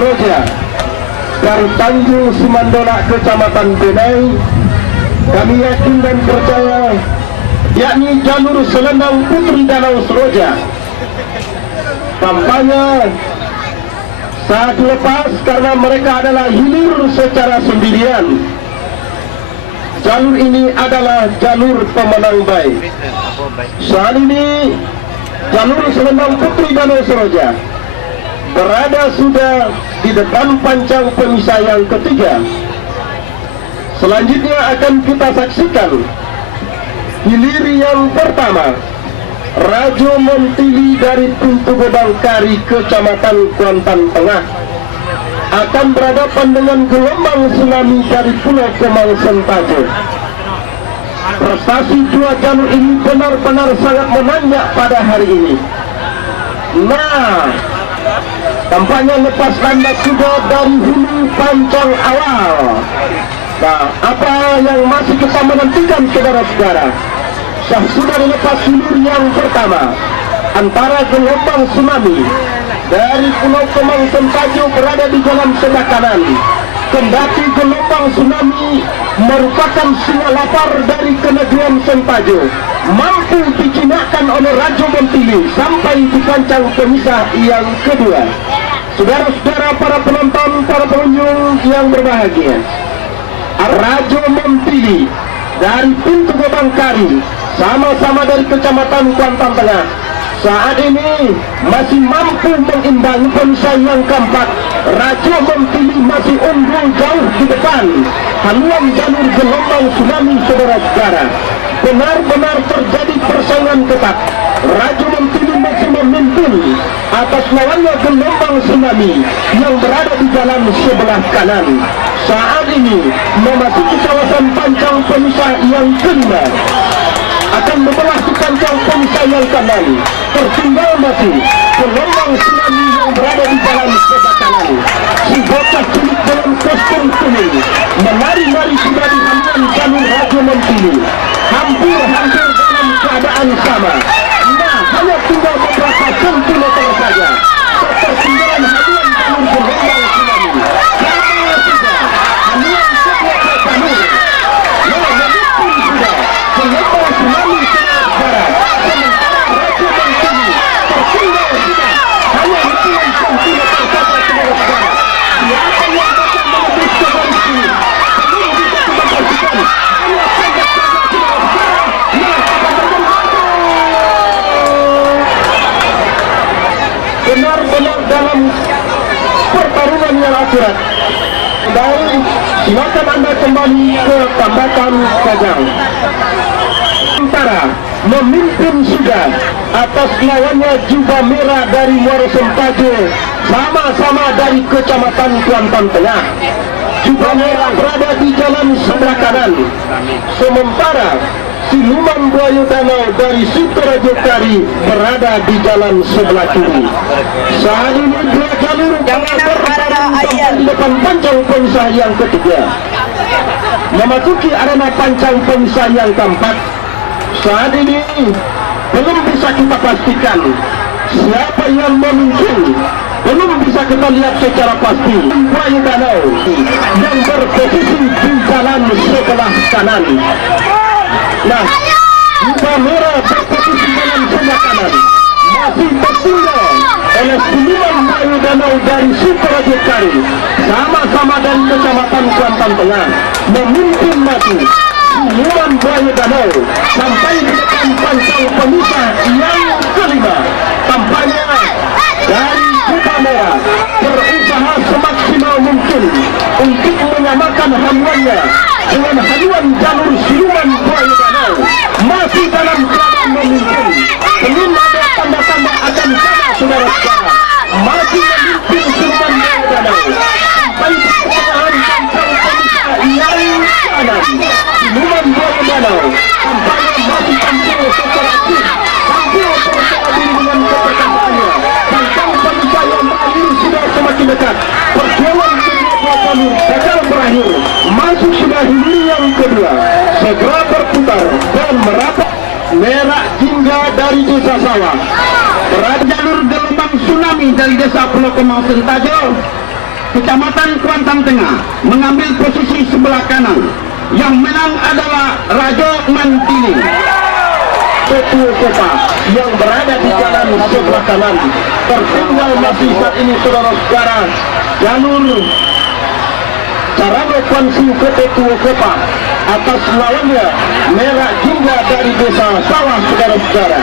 Seroja dari Tanjung Simandola, Kecamatan Benai, kami yakin dan percaya, yakni jalur Selendang Putri Danau Seroja. Tampaknya saat lepas karena mereka adalah hilir secara sendirian. Jalur ini adalah jalur pemenang baik. Saat ini jalur Selendang Putri Danau Seroja berada sudah di depan pancang pemisah yang ketiga. Selanjutnya akan kita saksikan hilir yang pertama, Rajo Montili dari pintu Gebang Kari, Kecamatan Kuantan Tengah, akan berhadapan dengan gelombang tsunami dari Pulau Kemang Sentajo. Prestasi dua jalur ini benar-benar sangat menanjak pada hari ini. Nah, tampaknya lepas landas sudah dari hulu pancang awal. Nah, apa yang masih kita menantikan, saudara-saudara? Sudah dilepas hilir yang pertama antara gelombang tsunami dari Pulau Kemang Sentajo berada di jalan sebelah kanan. Kendati gelombang tsunami merupakan sinyal lapar dari kenegerian Sentajo, mampu dijinakkan oleh Rajo Montili sampai di pancang pemisah yang kedua. Saudara-saudara, para penonton, para pengunjung yang berbahagia, Rajo Montili dari pintu Gebang Kari, sama-sama dari Kecamatan Kuantan Tengah, saat ini masih mampu mengimbangi pemisah yang keempat. Rajo Montili masih unggul jauh di depan. Haluan jalur gelombang tsunami, saudara-saudara, benar-benar terjadi persaingan ketat. Rajo Montili masih memimpin atas lawannya gelombang tsunami yang berada di jalan sebelah kanan. Saat ini memasuki kawasan pancang pemisah yang kelima, akan membelah di pancang pemisah yang kanan. Tertinggal masih gelombang tsunami yang berada di jalan sebelah kanan. Si bocah cilik dalam kostum kuning menari-nari sudah di haluan jalur Rajo Montili, hampir dalam keadaan sama. Nah, hanya tinggal beberapa sentimeter saja ketertinggalan haluan jalur gelombang tsunami. Sama sudah haluan sebuah jalur. Nah, memimpin sudah gelombang tsunami secara sementara Rajo Montili tertinggal sudah hanya hitungan sentimeter saja, saudara-saudara. Siapa yang dapat menembus ke garis ini belum bisa kita pastikan. Hanya pendek saja, saudara-saudara. Nah, benar-benar dalam pertarungan yang akurat. Baik, silakan Anda kembali ke Tambatan Kajang. Sementara memimpin sudah atas lawannya jubah merah dari Muaro Sentajo, sama-sama dari Kecamatan Kuantan Tengah. Jubah merah berada di jalan sebelah kanan, sementara siluman buaya danau dari Sukorejo Kari berada di jalan sebelah kiri. Saat ini dua jalur di depan pancang pemisah yang ketiga, memasuki arena pancang pemisah yang keempat. Saat ini belum bisa kita pastikan siapa yang memimpin, belum bisa kita lihat secara pasti. Buaya danau yang berposisi di jalan sebelah kanan. Nah, jubah merah berposisi jalan sebelah kanan masih tertinggal oleh siluman buaya danau dari Sukorejo Kari, sama-sama dari Kecamatan Kuantan Tengah. Memimpin mati siluman buaya danau sampai di depan pancang pemisah yang kelima. Tampaknya dari jubah merah berusaha semaksimal mungkin untuk menyamakan haluannya dengan haluan jalur siluman buaya danau. Masih dalam keadaan memimpin, belum ada tanda-tanda akan sama, saudara-saudara. Masih memimpin siluman buaya danau sampai di pertengahan pancang pemisah yang kanan. Siluman buaya danau tampaknya masih tampil secara aktif, tampil percaya diri dengan keperkasaannya. Pancang pemisah yang berakhir sudah semakin dekat. Perjuangan kedua jalur gagal berakhir. Masuk sudah hilir yang kedua, segera berputar dan merapat merah hingga dari Desa Sawah. Berada jalur gelombang tsunami dari Desa Pulau Kemang Sentajo Kecamatan Kuantan Tengah mengambil posisi sebelah kanan. Yang menang adalah Rajo Mantini. Ketua Kopa yang berada di jalan sebelah kanan. Tertinggal masih saat ini saudara-saudara jalur Carano Kuansing ke Ketua Kopa. Atas lawannya Merah Jingga dari Desa Sawah saudara-saudara.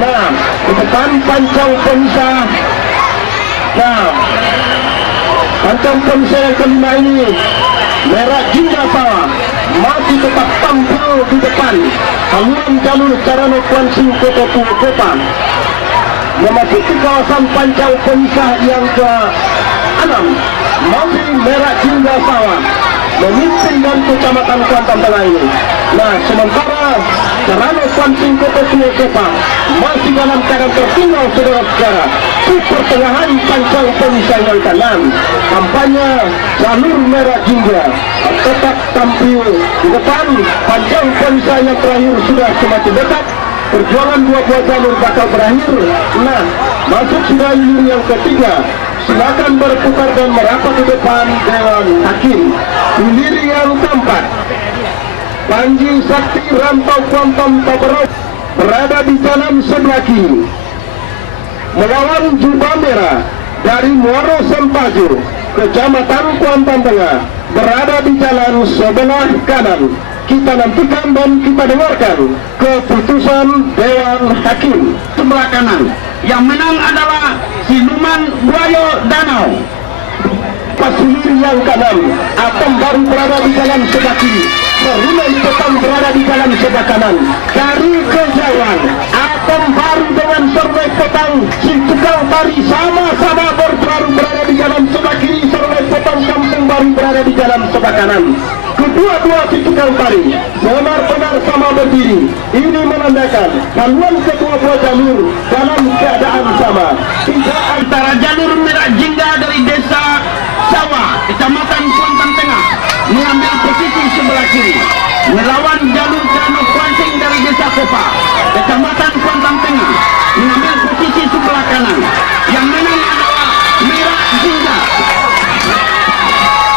Nah, di depan pancang pemisah. Nah, pancang pemisah yang kelima ini Merah Jingga Sawah masih tetap tampil di depan. Haluan jalur Carano Kuansing ke Ketua Kopa memasuki kawasan pancang pemisah yang ke-6. Masih Merah Jingga Sawah memimpin dan Kecamatan Kuantan Tengah ini. Nah, sementara Carano Kuansing ke Ketua Kopa masih dalam keadaan tertinggal saudara-saudara di pertengahan pancang pemisah yang kanan. Kampanye jalur Merah Jingga tetap tampil di depan. Pancang pemisah yang terakhir sudah semakin dekat. Perjuangan dua buah jalur bakal berakhir. Nah, masuk sudah lini yang ketiga. Silakan berputar dan merapat di depan Dewan Hakim. Lini yang keempat, Panji Sakti Rantau Kuantan Taberau berada di jalan sebelah kiri melawan Jubah Merah dari Muaro Sempaju, Kecamatan Kuantan Tengah berada di jalan sebelah kanan. Kita nantikan dan kita dengarkan keputusan Dewan Hakim. Sebelah kanan yang menang adalah Siluman Buayo Danau. Pasir yang kanan, Atom baru berada di jalan sebelah kiri. Serunai Petang berada di jalan sebelah kanan. Dari kejauhan, Atom baru dengan Serunai Petang, Sintukang Tari sama-sama berada di jalan sebelah kiri. Serunai Petang Kampung baru berada di jalan sebelah kanan. Kedua-dua Sintukang Tari benar-benar sama berdiri. Ini menandakan haluan kedua buah jalur dalam keadaan sama. Tidak antara jalur Merah Jingga dari Desa Sawah, Kecamatan Kuantan Tengah mengambil posisi sebelah kiri melawan jalur Carano Kuansing dari Desa Kopa, Kecamatan Kuantan Tengah mengambil posisi sebelah kanan. Yang menang adalah Merah Jingga.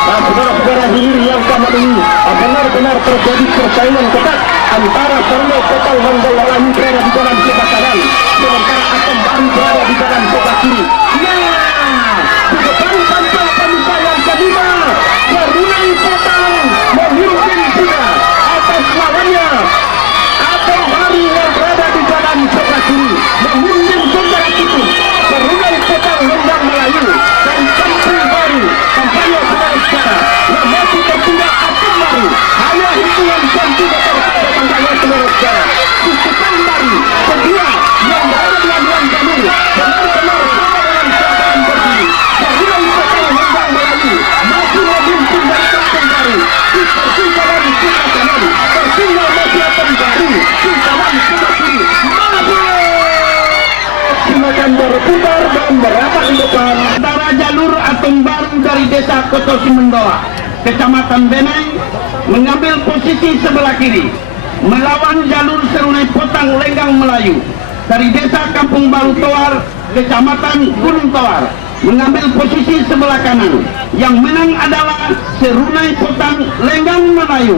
Nah, saudara-saudara hilir yang sama ini benar-benar terjadi persaingan ketat antara Serunai Petang dan Walayu berada di jalan sebelah kanan, sementara Atom baru berada di jalan sebelah kiri. Nah, di depan pancang pemisah yang kelima, Serunai Petang memimpin juga atas lawannya. Atom baru yang berada di jalan sebelah kiri memimpin juga itu. Serunai Petang Lembang Melayu dan Kampung Baru kampanye saudara-saudara yang masih tertinggal Atom baru. Hanya hitungan jam tidak terkait kampanye saudara-saudara. Kutukan baru kedua yang berada di haluan jalur benar-benar sama dengan siapaan berdiri. Serunai Petang Lembang Melayu masih memimpin dari Kampung Baru di persimpangan sebelah kanan. Tertinggal masih Atom baru di jalan sebelah kiri. Silakan berputar dan merapat di depan. Antara jalur Atom Baru dari Desa Koto Simendoa, Kecamatan Beneng mengambil posisi sebelah kiri melawan jalur Serunai Petang Lenggang Melayu dari Desa Kampung Baru Toar, Kecamatan Gunung Toar mengambil posisi sebelah kanan. Yang menang adalah Serunai Petang Lenggang Melayu.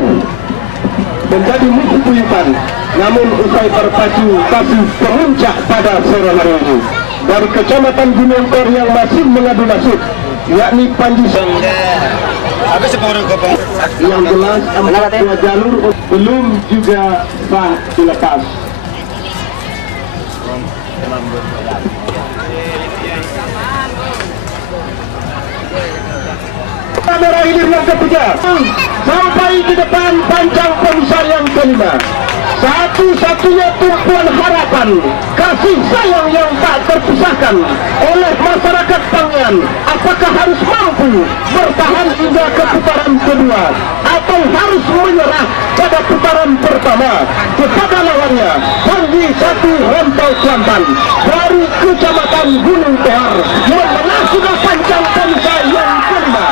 Menjadi musuh buyutan, namun usai berpacu kasih pemuncak pada sore hari ini dari Kecamatan Gunung Tor yang masih mengadu nasib, yakni Panji yang jelas dua jalur belum juga sah dilepas. Kamera hilir yang ketiga sampai di depan pancang pemisah yang kelima. Satu-satunya tumpuan harapan, kasih sayang yang tak terpisahkan oleh masyarakat Pangian. Apakah harus mampu bertahan hingga ke putaran kedua atau harus menyerah pada putaran pertama kepada lawannya Panji Sakti Rantau Kuantan dari Kecamatan Gunung Toar yang menang sudah pancang pemisah yang kelima.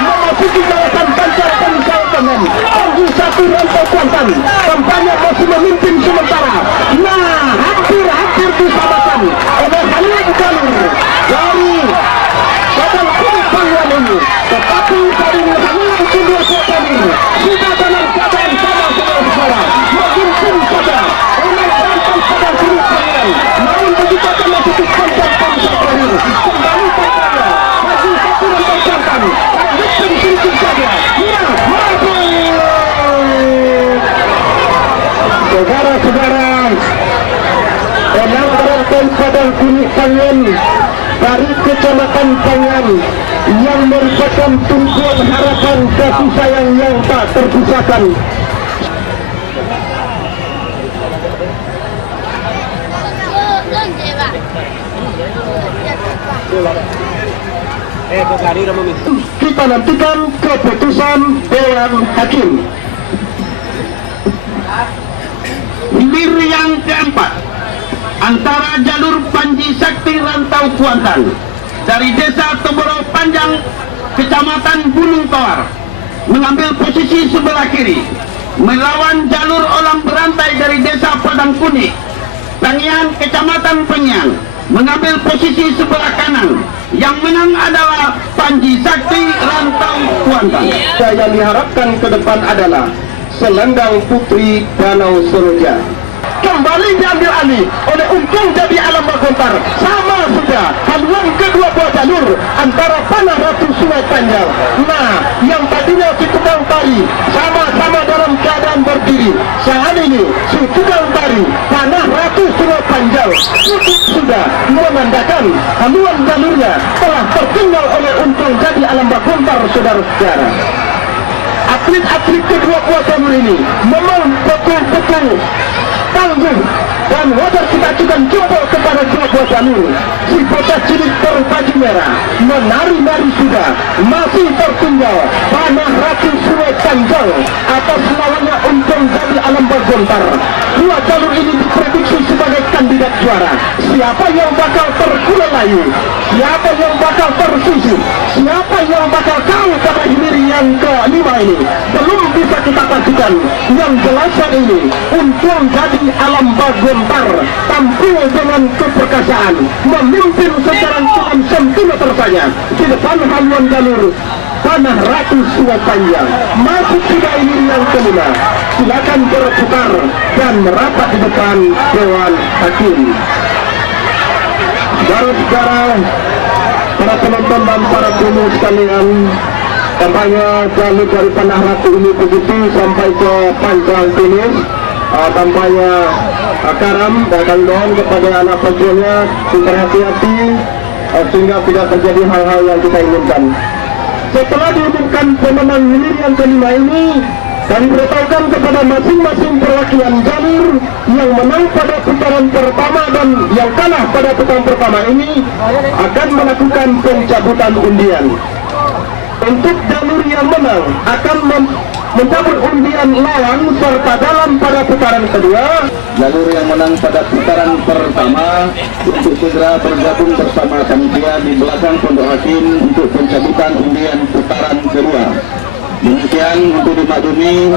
Memasuki kawasan pancang pemisah kanan, Panji Sakti Rantau Kuantan kampanye masih memimpin sementara. Nah, hampir disamakan oleh haluan jalur dari Badan Kumpul Saudara-saudara, penangkaran Padang Kuning Pangan dari Kecamatan Pangan yang merupakan tumpuan harapan kasih sayang yang tak terpisahkan. Kita nantikan keputusan Dewan Hakim. Hilir yang keempat antara jalur Panji Sakti Rantau Kuantan dari Desa Toboro Panjang, Kecamatan Gunung Tawar, mengambil posisi sebelah kiri melawan jalur Olang Berantai dari Desa Padang Kuning, Pangian, Kecamatan Pangian, mengambil posisi sebelah kanan. Yang menang adalah Panji Sakti Rantau Kuantan. Yang diharapkan ke depan adalah Selendang Putri Danau Seroja. Kembali diambil alih oleh Untung Jadi Alam Bagontar. Sama sudah haluan kedua buah jalur antara Panah Ratu Sungai Panjang. Nah, yang tadinya si tukang tari sama-sama dalam keadaan berdiri. Saat ini si tukang tari Panah Ratu Sungai Panjang cukup sudah menandakan haluan jalurnya telah tertinggal oleh Untung Jadi Alam Bagontar, saudara-saudara. Atlet-atlet kedua buah jalur ini memang betul-betul tangguh dan wajar kita ajukan jempol kepada dua buah jalur. Si bocah cilik berbaju merah menari-nari sudah masih tertinggal Panah Ratu Sungai Panjang atas lawannya Untung Jadi Alam Bagontar. Dua jalur ini diprediksi sebagai kandidat juara. Siapa yang bakal terkulai, siapa yang bakal tersisih, siapa yang bakal kalah pada hilir yang kelima ini belum bisa kita pastikan. Yang jelas saat ini Untung Jadi Alam Bagontar tampil dengan keperkasaan, memimpin secara hitungan sentimeter saja di depan haluan jalur Panah Ratu Sungai Panjang. Masuk sudah ini yang kelima. Silakan berputar dan merapat di depan Dewan Hakim. Saudara-saudara, para penonton dan para tamu sekalian, tampaknya jalur dari Panah Ratu ini begitu sampai ke Panjang finish. Tampaknya Karam akan mohon kepada anak pacuannya berhati-hati sehingga tidak terjadi hal-hal yang kita inginkan. Setelah diumumkan pemenang hilir yang kelima ini, kami beritahukan kepada masing-masing perwakilan jalur yang menang pada putaran pertama dan yang kalah pada putaran pertama ini akan melakukan pencabutan undian. Untuk jalur yang menang akan mencabut undian lawan serta dalam pada putaran kedua. Jalur yang menang pada putaran pertama untuk segera bergabung bersama panitia di belakang pondok hakim untuk pencabutan undian putaran kedua. Demikian untuk dimaklumi,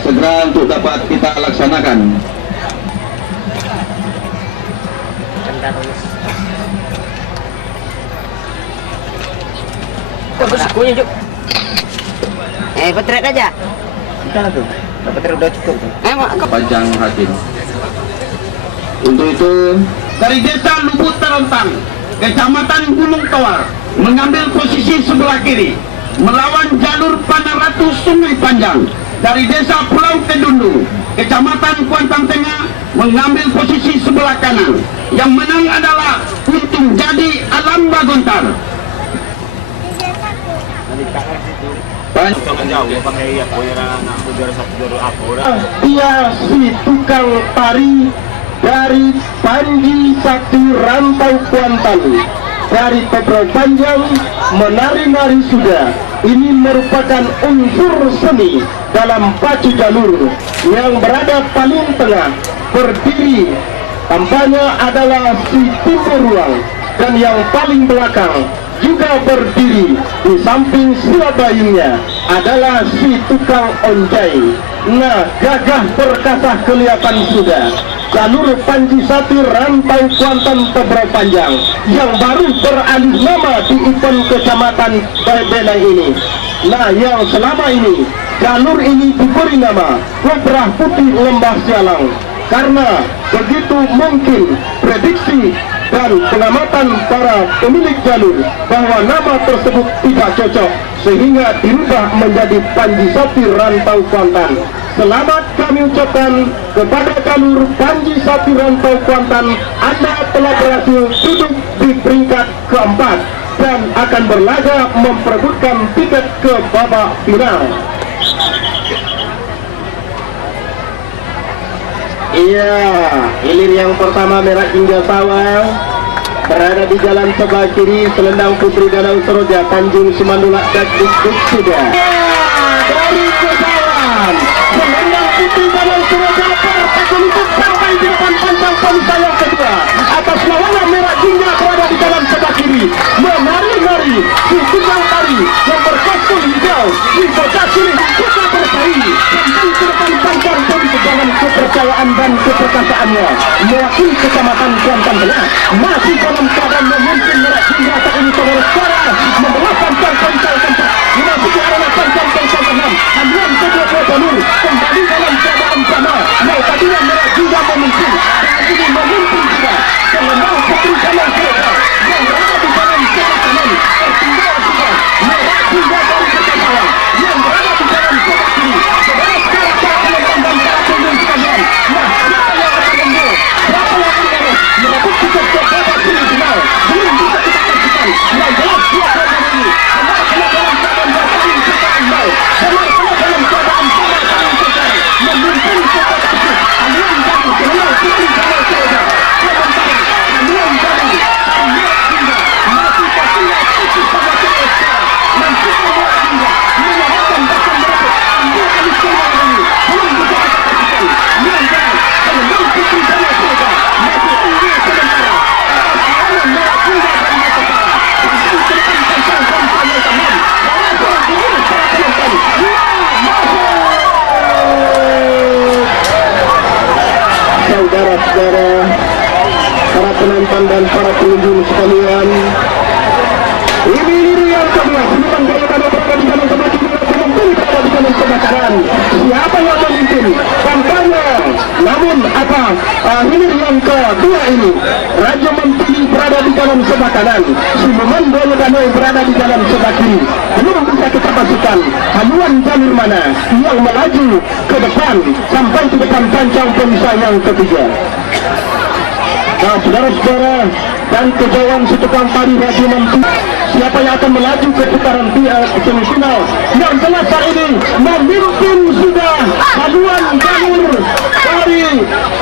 segera untuk dapat kita laksanakan. Petret aja. Mana tuh? Petret udah cukup. Panjang hakim. Untuk itu, Dari Desa Lubuk Terontang, Kecamatan Gunung Tawar, mengambil posisi sebelah kiri melawan jalur Panah Ratu Sungai Panjang. Dari Desa Pulau Kedundu, Kecamatan Kuantan Tengah, mengambil posisi sebelah kanan. Yang menang adalah Untung Jadi Alam Bagontar. Dia si tukang tari dari Panji Sakti Rantau Kuantan dari Tobro Panjang menari-nari sudah. Ini merupakan unsur seni dalam pacu jalur. Yang berada paling tengah berdiri tampaknya adalah si timur ruang, dan yang paling belakang juga berdiri di samping sila bayungnya adalah si tukang onjai. Nah, gagah perkasa kelihatan sudah jalur Panji Sakti Rantau Kuantan Tobro Panjang yang baru beralih nama di event Kecamatan Benai ini. Nah, yang selama ini jalur ini diberi nama Kobrah Putih Lembah Sialang karena begitu mungkin prediksi dan pengamatan para pemilik jalur bahwa nama tersebut tidak cocok sehingga dirubah menjadi Panji Sakti Rantau Kuantan. selamat kami ucapkan kepada jalur Panji Satu Rantau Kuantan. Anda telah berhasil duduk di peringkat keempat dan akan berlaga memperebutkan tiket ke babak final. Iya, hilir yang pertama Merah Jingga Sawah berada di jalan sebelah kiri. Selendang Putri Danau Seroja Tanjung Simandulak dan Duk sudah dari kesawan selendang Putri Danau Seroja berpetunjuk sampai di depan pancang polisi yang kedua. Atas lawannya Merah Jingga berada di jalan sebelah kiri, menari-nari di tunggang tari yang berkostum hijau di bocah cilik kita bersaing sampai ke depan pancang polisi dengan kepercayaan dan keperkasaannya mewakili Kecamatan Kuantan Tengah. Masih dalam keadaan memimpin Merah Jingga saat ini saudara-saudara, membawa pancang polisi yang keempat memasuki arena pancang polisi yang keenam. Haluan kedua jalur kembali dalam keadaan sama. Yang tadinya Merah Jingga memimpin, saat ini memimpin juga selendang Putri Danau Seroja yang berada di dalam sebelah kanan. Tertinggal juga Merah Jingga dari Kesawan yang berada di dalam sebelah kiri. Saudara-saudara, para penonton dan para pengunjung sekalian, nah siapa yang akan unggul? Siapa yang akan kalah? Merebut tiket ke babak semifinal belum bisa kita pastikan. Yang jelas dua korban ini benar-benar dalam keadaan bersaing secara imbang, benar-benar dalam keadaan sama saling sejar, memimpin sepak takut haluan jatuh selendang Putri Danau Seroja. Sementara haluan jatuh Merah Jingga masih tertinggal tipis pada sebelah sekarang. Nanti Merah Jingga menyerahkan bahkan merebut ambil alih selendang ini belum bisa kita pastikan. Yang jelas selendang Putri Danau Seroja masih unggul sementara atas lawan Merah Jingga dari Nusantara. Sampai ke depan pancang polisi yang keenam. Para penonton, para penonton, saudara-saudara, para penonton dan para pengunjung sekalian, ini yang kedua siluman gaya Danau berada di dalam sebelah kiri, penonton berada di dalam sebelah kanan. Siapa yang memimpin kampanye? Namun apa? Hilir yang kedua ini Raja Menteri berada di dalam sebelah kanan, siluman gaya Danau berada di dalam sebelah kiri. Belum bisa kita pastikan haluan jalur mana yang melaju ke depan sampai di depan pancang polisi yang ketiga. Nah, saudara-saudara, dan kejauhan setukang tari Raja Menteri, siapa yang akan melaju ke putaran semifinal? Yang jelas saat ini memimpin sudah haluan jalur dari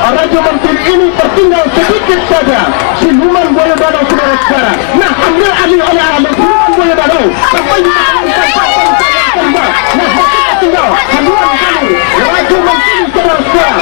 Raja Menteri ini, tertinggal sedikit saja siluman Buaya Danau, saudara-saudara. Nah, ambil alih oleh siluman Buaya Danau sampai di depan. Nah, masih tertinggal haluan jalur Raja Menteri, saudara-saudara.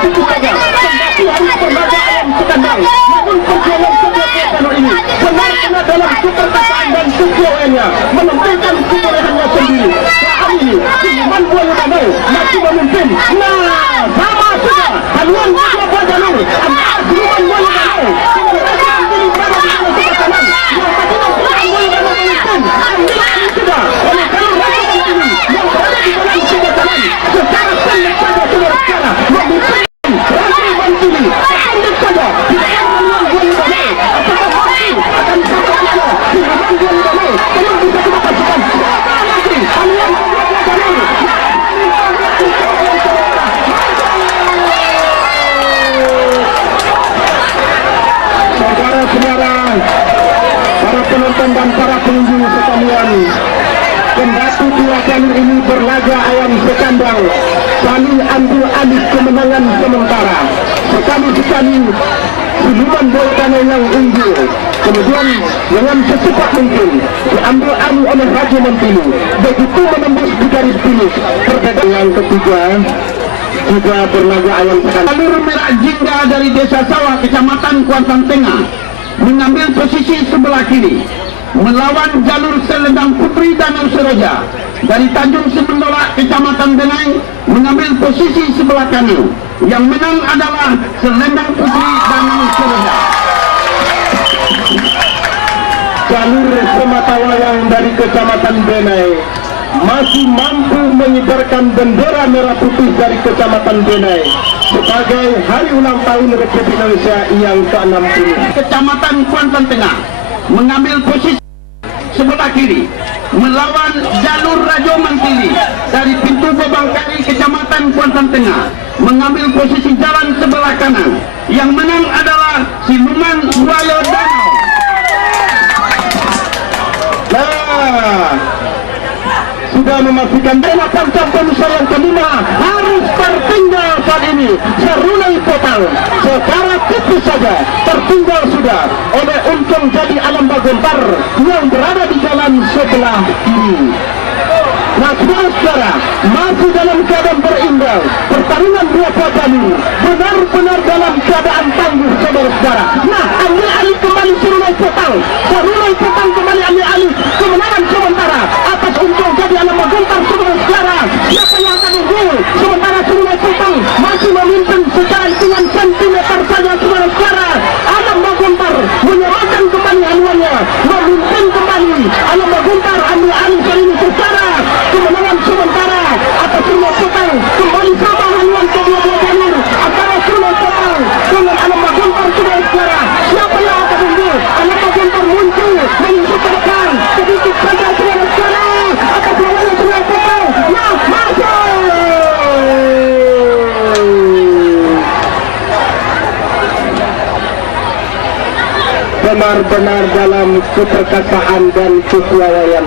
Itu saja kembali harus berlaga ayam sekandang. Namun perjuangan kedua jalur ini benar-benar dalam keperkasaan dan kejualannya menentukan kebolehannya sendiri. Saat ini siluman Buaya Danau masih memimpin. Nah, sama sudah haluan kedua Buaya Danau antara siluman Buaya Danau dengan Raja Menteri berada di dalam sebelah kanan. Yang tadinya siluman Buaya Danau memimpin, ambil alih sudah oleh jalur Raja Menteri yang berada di dalam sebelah kanan. Secara pendek saja saudara-saudara memimpin Raja Menteri pendek saja di depan haluan Buaya Danau. Apakah masih akan sama saja siluman Buaya Danau? Belum bisa kita pastikan. Siapa nanti haluan Buaya Danau? Saudara-saudara, para penonton dan para pengunjung sekalian, kendati dua jalur ini berlaga ayam sekandang, saling ambil alih kemenangan sementara. Sekali-sekali siluman Buaya Danau yang unggul, kemudian dengan secepat mungkin diambil alih oleh Raja Menteri. Begitu menembus di garis finish, perbedaan yang ketiga juga berlaga ayam sekandang. Jalur Merah Jingga dari Desa Sawah, Kecamatan Kuantan Tengah mengambil posisi sebelah kiri melawan jalur selendang Putri Danau Seroja dari Tanjung Simandolak, Kecamatan Benai mengambil posisi sebelah kanan. Yang menang adalah selendang Putri Danau Seroja. Jalur Sematawayang dari Kecamatan Benai masih mampu mengibarkan bendera merah putih dari Kecamatan Benai sebagai hari ulang tahun Republik Indonesia yang ke-60. Kecamatan Kuantan Tengah mengambil posisi sebelah kiri melawan jalur Rajo Mantili dari pintu Bobangkari Kecamatan Kuantan Tengah, mengambil posisi jalan sebelah kanan. Yang menang adalah Siluman Buaya Danau. Nah, sudah memastikan tema pancang pemirsa yang kelima harus tertinggal saat ini. Serunai Potang secara tipis saja tertinggal sudah oleh Untung Jadi Alam Bagontar yang berada di jalan sebelah kiri. Nah, saudara, masih dalam keadaan berimbang, pertarungan dua jalur benar-benar dalam keadaan tangguh, saudara-saudara. Nah, alih-alih kembali Serunai Potang kembali alih-alih kemenangan sementara atas Untung Jadi Alam Bagontar, saudara-saudara. Siapa yang akan unggul? Sementara Serunai Potang masih memimpin secara hitungan sentimeter saja, saudara-saudara. Alam Bagontar menyerahkan kembali haluannya, memimpin kembali. Alam Bagontar ambil alih kali ini secara kemenangan sementara atas Serunai Potang. Kembali sama haluan kedua-dua jalur antara Serunai Potang dengan Alam Bagontar, saudara-saudara. Siapa yang akan unggul? Alam Bagontar muncul menuju ke depan sedikit saja, saudara-saudara, atas lawannya Serunai Potang. Nah, masuk benar-benar dalam keperkasaan dan kepiawaian.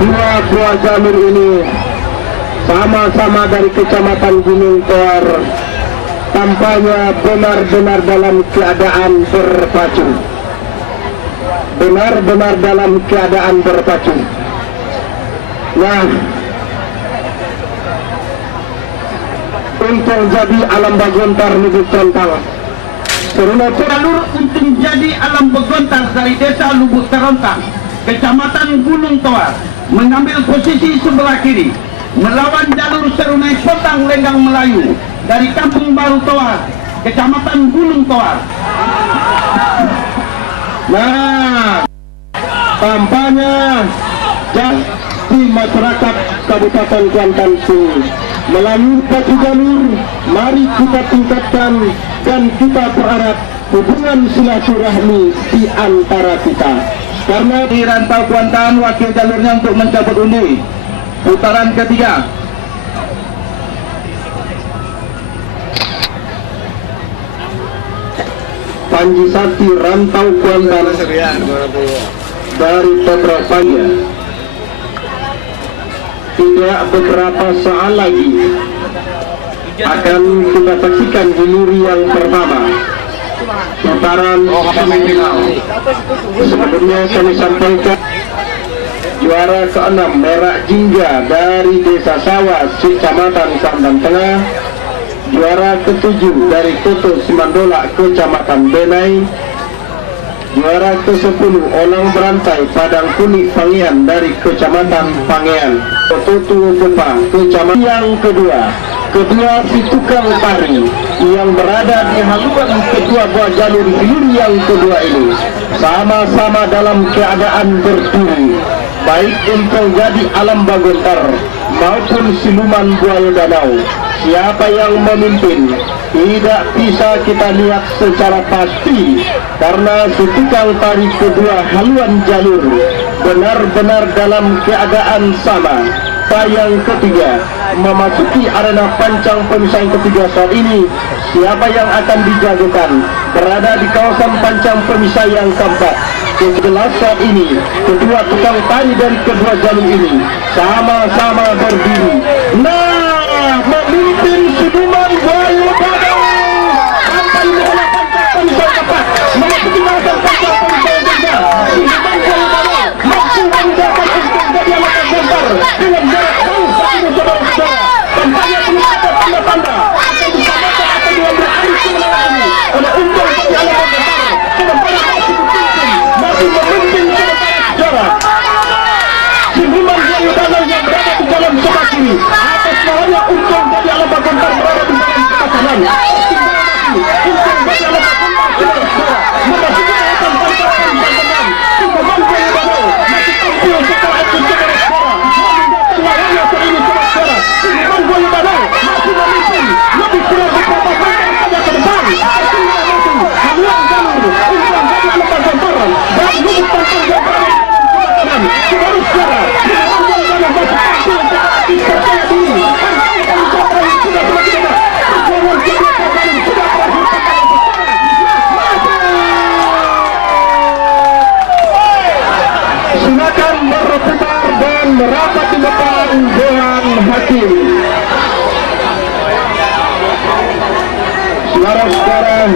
Dua buah jalur ini sama-sama dari Kecamatan Gunung Toar, tampaknya benar-benar dalam keadaan berpacu. Benar-benar dalam keadaan berpacu. Nah, Untung Jadi Alam Bagontar Lubuk Terontang. Serunai Jalur Untung Jadi Alam Bagontar dari Desa Lubuk Terontang, Kecamatan Gunung Toar, mengambil posisi sebelah kiri, melawan jalur Serunai Potang Lenggang Melayu dari Kampung Baru Toar, Kecamatan Gunung Toar. Nah, tampaknya di masyarakat Kabupaten Kuantan melalui pacu jalur, mari kita tingkatkan dan kita berharap hubungan silaturahmi di antara kita. Karena di Rantau Kuantan wakil jalurnya untuk mencabut undi putaran ketiga. Panji Sakti Rantau Kuantan dari Pedro Panya. Tidak beberapa saat lagi akan kita saksikan juri yang pertama, putaran semifinal. Sebelumnya kami sampaikan juara ke-6 Merak Jingga dari Desa Sawah, Kecamatan Kuantan Tengah. Juara ke-7 dari Koto Simandola, Kecamatan Benai. Juara ke-10 Olang Berantai Padang Kunik Pangean dari Kecamatan Pangean. Totu Kepa, Kecamatan. Yang kedua si tukang tari yang berada di haluan kedua buah jalur yang kedua ini sama-sama dalam keadaan berdiri, baik Untung Jadi Alam Bagontar maupun Siluman Buaya Danau. Siapa yang memimpin tidak bisa kita lihat secara pasti karena si tukang tari kedua haluan jalur benar-benar dalam keadaan sama. Yang ketiga memasuki arena pancang pemisah yang ketiga saat ini. Siapa yang akan dijagokan berada di kawasan pancang pemisah yang keempat. Jelas saat ini kedua tukang tari dari kedua jalur ini sama-sama berdiri. Nah, memimpin Siluman Buaya Danau sampai menolak pancang pemisah yang keempat, memasuki kawasan pancang pemisah yang ketiga. Siluman Buaya Danau mampu memindahkan Untung Jadi Alam Bagontar dengan jarak jauh saudara-saudara. Tampaknya belum ada tanda-tanda akan disamakan atau diambil alih kemenangan ini oleh Untung Jadi Alam Bagontar. Sementara masih memimpin sementara sejarah. Siluman Buaya Danau yang berada di dalam sebelah kiri, atas bawahnya Untung Jadi Alam Bagontar berada di dalam sebelah kanan. Untung Jadi Alam Bagontar saudara-saudara memasuki kawasan pancang pemisah keempat. Siluman Buaya Danau masih tampil secara aktif saudara-saudara, memindahkan lawannya saat ini saudara-saudara. Siluman Buaya Danau masih memimpin lebih kurang beberapa meter saja ke depan. Haluan jalur Untung Jadi Alam Bagontar dan Lubuk Terontang Saudara-saudara,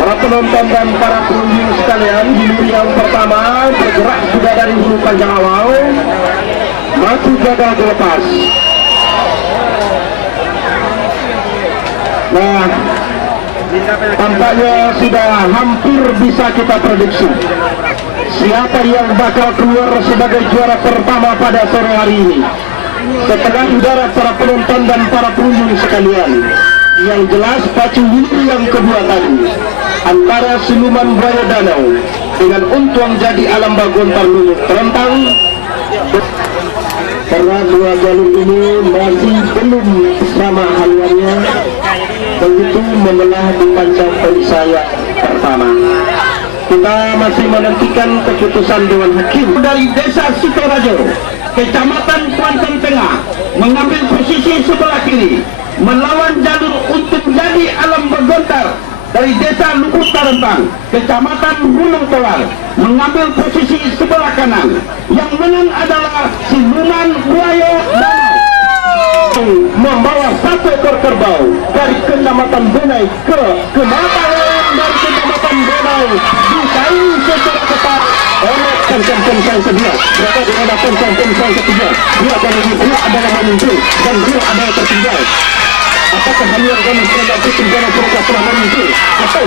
para penonton dan para pengunjung sekalian, hilur yang pertama bergerak sudah dari hulu panjang awal, masih gagal dilepas. Nah, tampaknya sudah hampir bisa kita prediksi siapa yang bakal keluar sebagai juara pertama pada sore hari ini. Setelah udara para penonton dan para pengunjung sekalian, yang jelas pacu hilur yang kedua tadi antara siluman buaya danau dengan untuang jadi alam bagontar lulus terentang, karena dua jalur ini masih belum sama haluannya, begitu membelah di panjang perisaya pertama. Kita masih menantikan keputusan Dewan Hakim. Dari Desa Sitorajo, Kecamatan Kuantan Tengah, mengambil posisi sebelah kiri, melawan jalur untuk jadi alam bergontar dari Desa Lukut Tarentang, Kecamatan Gunung Tawar, mengambil posisi sebelah kanan. Yang menang adalah siluman buaya danau, membawa satu ekor kerbau dari Kecamatan Benai ke Kemataran dari Kecamatan Benai disaing secara ketat oleh pencang-pencang kedua. Berada di mana pencang-pencang ketiga, dia adalah memimpin dan dia adalah tertinggal. Apakah hanya yang mengendap putri dalam mereka telah memimpin atau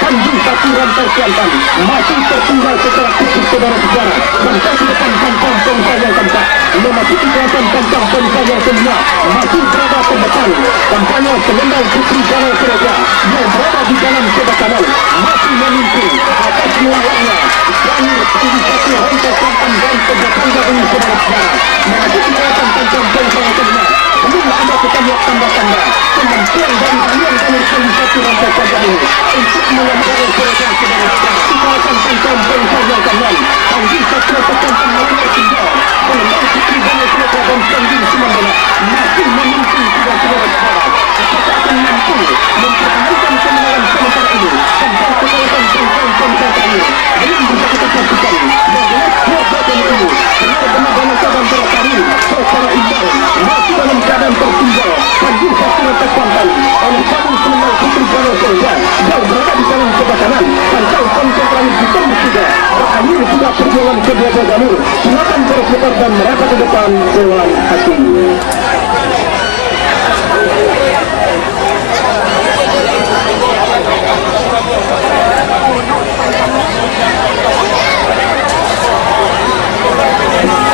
Tanjung Satu Rantai Kuantan masih tertinggal secara khusus saudara-saudara, dan kaki depan pencang-pencang yang keempat memasuki kawasan pencang-pencang yang kelima masih berada terdepan. Tampaknya selendang putri dalam mereka yang berada di dalam sebelah kanan masih memimpin atas lawannya jalur Tanjung Satu Rantai Kuantan dan sebelah kanan ini saudara-saudara memasuki kawasan pencang-pencang yang kelima. Belum ada kita lihat tanda-tanda kemampuan dari kalian jalur Tanjung Satu Rantai Kuantan ini untuk menyamakan mereka saudara-saudara di kawasan pencang-pencang yang kanan. Tanjung Satu Rantai Kuantan nomor 3 Selendang putri dalam mereka dan Tanjung Semandala masih memimpin sudah saudara-saudara. Apakah akan mampu mempertahankan kemenangan sementara ini sampai ke kawasan pencang-pencang ini? Belum bisa kita pastikan yang jelas dua badan ini benar-benar dalam keadaan tertari secara imbang, masih dalam keadaan tertinggal. Tanjung Satu Rantai Kuantan oleh jalur selendang putri dalam mereka yang berada di dalam sebelah kanan. Pancang konsentrasi ditembus juga berakhir sudah perjuangan kedua jalur. Silakan berputar dan mereka ke depan Dewan Hakim.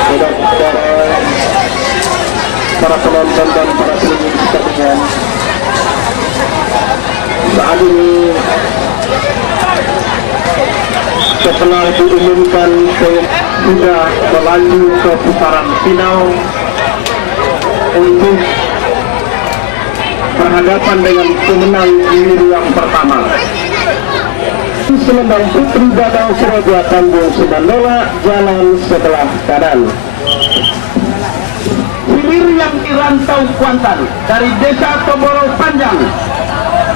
Saudara-saudara, para penonton dan para pengunjung sekalian, saat ini setelah diumumkan sudah melaju ke putaran final untuk berhadapan dengan pemenang hilur yang pertama. Selendang putri danau Suraja Tanjung Semandala jalan sebelah kanan. hilir yang di Rantau Kuantan dari Desa Toboro Panjang,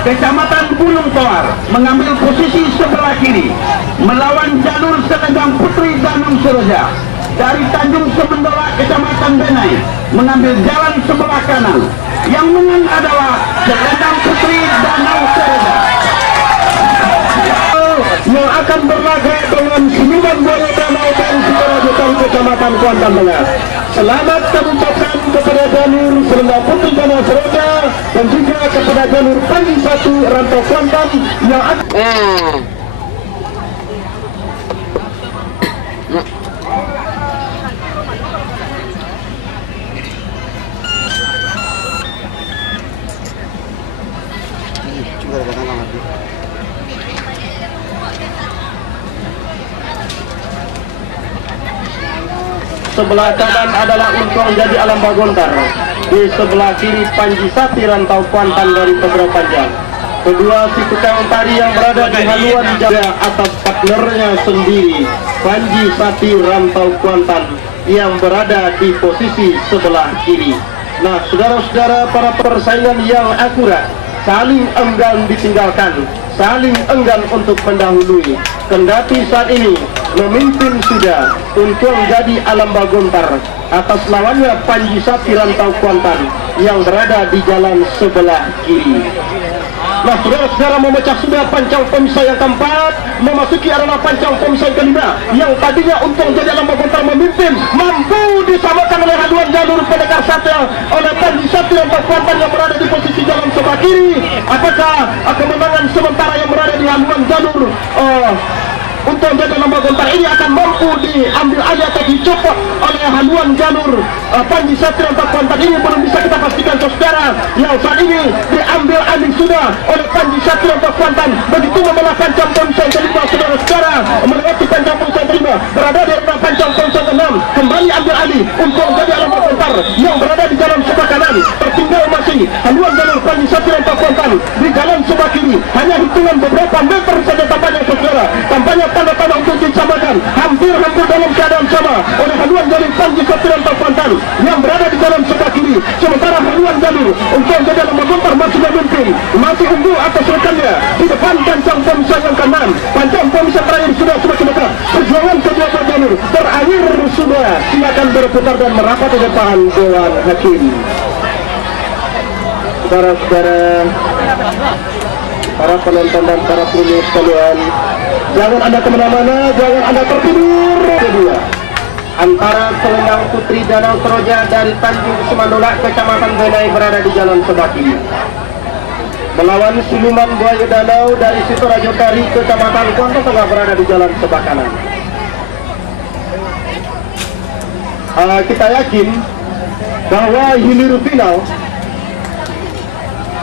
Kecamatan Gunung Tawar, mengambil posisi sebelah kiri, melawan jalur selendang putri danau Suraja dari Tanjung Semandala, Kecamatan Benai, mengambil jalan sebelah kanan. Yang menang adalah selendang putri danau Suraja yang akan berlaga dengan siluman buaya danau dan Suraja dari Kecamatan Kuantan Tengah. Selamat kami ucapkan kepada jalur selendang putri danau Suraja dan juga kepada jalur Tanjung Satu Rantai Kuantan yang akan sebelah kanan adalah Untuang Jadi Alam Bagontar, di sebelah kiri Panji Sati Rantau Kuantan dari Toboro Panjang. Kedua si tukang tari yang berada di haluan jaga atas partnernya sendiri Panji Sati Rantau Kuantan yang berada di posisi sebelah kiri. Nah, saudara-saudara, para persaingan yang akurat saling enggan ditinggalkan, saling enggan untuk mendahului. Kendati saat ini memimpin sudah Untuang Jadi Alam Bagontar atas lawannya Panji Sati Rantau Kuantan yang berada di jalan sebelah kiri. Nah, saudara-saudara memecah sudah pancang pemisah yang keempat, memasuki arena pancang pemisah yang kelima, yang tadinya Untung Jadi Alam Bagontar memimpin, mampu disamakan oleh haluan jalur pendekar Satya oleh Panji Satria Empat Kuantan yang berada di posisi jalan sebelah kiri. Apakah kemenangan sementara yang berada di haluan jalur Untung Jadi Alam Bagontar ini akan mampu diambil alih atau dicopot oleh haluan jalur Panji Satria Empat Kuantan ini? Belum bisa kita pastikan, saudara, yang saat ini diambil alih sudah oleh Panji Satria Empat Kuantan. Begitu membelah pancang pemisah yang kelima, saudara-saudara, melewati pancang pemisah yang kelima, berada di arena pancang pemisah ke-6, kembali ambil alih Untung Jadi Alam Bagontar yang berada di jalan sebelah kanan. Tertinggal masih haluan jalur Panji Satria Empat Kuantan di jalan sebelah kiri, hanya hitungan beberapa meter saja tampaknya, saudara. Tampaknya tanda-tanda untuk disamakan hampir dalam keadaan sama oleh haluan jalur Panji Satria Empat Kuantan yang berada di jalan sebelah kiri. Sementara haluan jalur Untung Jadi Alam Bagontar masih memimpin, masih unggul atas rekannya di depan pancang pemisah yang kanan. Pancang pemisah terakhir sudah semakin dekat. Perjuangan kedua jalur terakhir sudah, silakan berputar dan merapat di depan Dewan Hakim. Saudara-saudara, para penonton dan para pengunjung sekalian, jangan Anda kemana-mana, jangan Anda tertidur. Kedua, antara Selendang Putri Danau Troja dari Tanjung Semandolak, Kecamatan Benai berada di jalan sebelah kiri, melawan Siluman Buaya Danau dari Sidoarjo Kari, Kecamatan Kuantan Tengah berada di jalan sebelah kanan. Kita yakin bahwa hilir final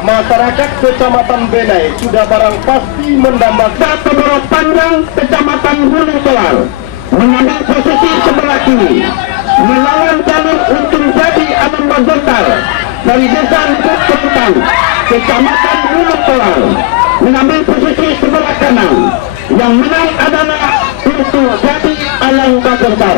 masyarakat Kecamatan Benai sudah barang pasti mendambakan Kedorot Panjang Kecamatan Hulu Telar mengambil posisi sebelah kiri, melawan jalur Untung Jadi Alam Bagontar dari Desa Lubuk Keputang, Kecamatan Hulu Telar mengambil posisi sebelah kanan. Yang menang adalah Untung Jadi Alam Bagontar.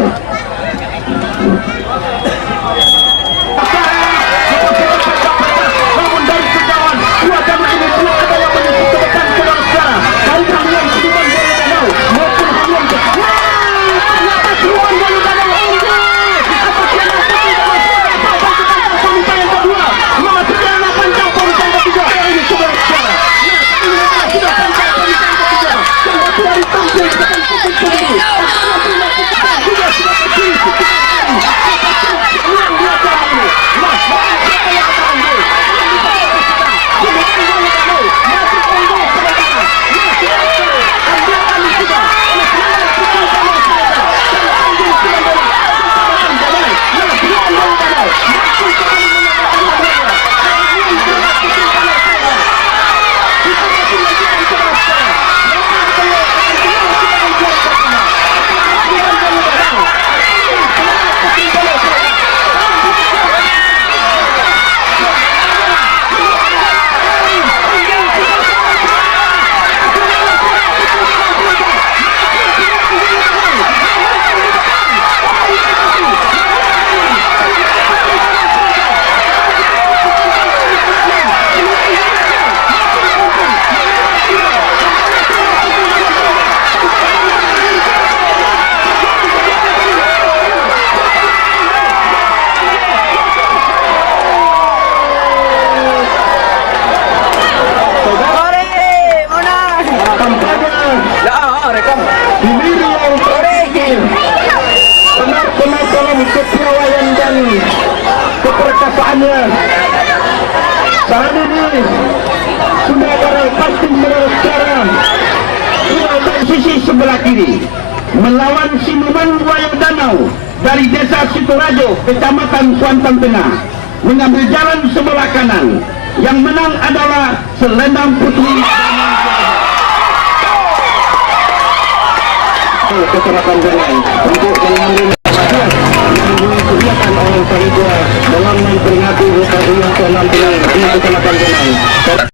Kepiawaian dan keperkasaannya saat ini sudah barang pasti menurut cara sisi sebelah kiri melawan Siluman Buaya Danau dari Desa Sidoarjo, Kecamatan Kuantan Tengah, mengambil jalan sebelah kanan. Yang menang adalah Selendang Putri Kecamatan Benai untuk mengambil disediakan oleh panitia dalam memperingati hari yang ke-6 di Kecamatan Benai.